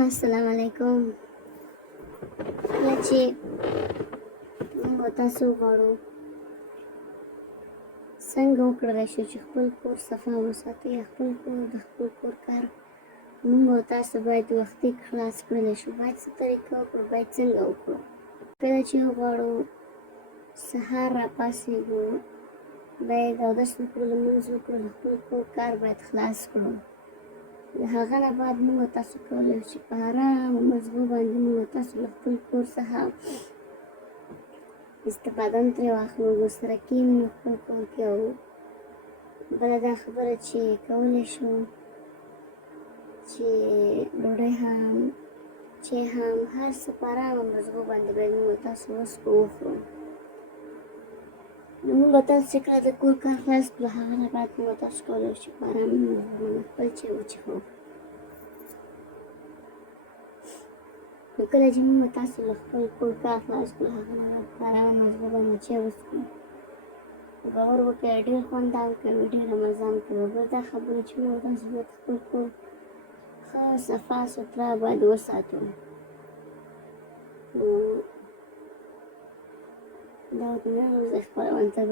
السلام علیکم. کله چې موږ تاسو غواړو څنګه وکړلی شو چې خپل کور صفا وساتو یا خپل کور د خپل کور کار موږ او تاسو باید وختي خلاص کړلی شو، باید څه طریقه وکړو، باید څنګه وکړو. کله چې غواړو سهار راپاڅېږو باید اودس وکړو، لمونځ وکړو، د خپل کور کار باید خلاص کړو. د هغه نه بعد موږ تاسو کولی چې په ارامه مزغو باندې موږ تاسو له خپل کور څخه استفاده هم ترې واخلو، ورسره کښېنو خپل کور کې. او بله دا خبره چې کولی شو چې ډوډۍ هم چای هم هر څه په ارامه مزغو باندې باید موږ تاسو وڅښو وخورو. نو موږ تاسو چې کله د کور کار خلاص کړو هغه نه بعد موږ تاسو کولی شو په ارامه مزغو باندې خپل چای وڅښو. نو کله چې موږ تاسو له خپل کور کار خلاص کړو هغه نه بعد په ارامه مزغو باندې چای وڅښو. باور وکړئ ډېر خوند هم کوي، ډېره مزه هم کوي. بل دا خبره چې موږ تاسو باید خپل کور ښه صفا سوتره باید وساتو. نو دا د نن ورځې خپرونه ته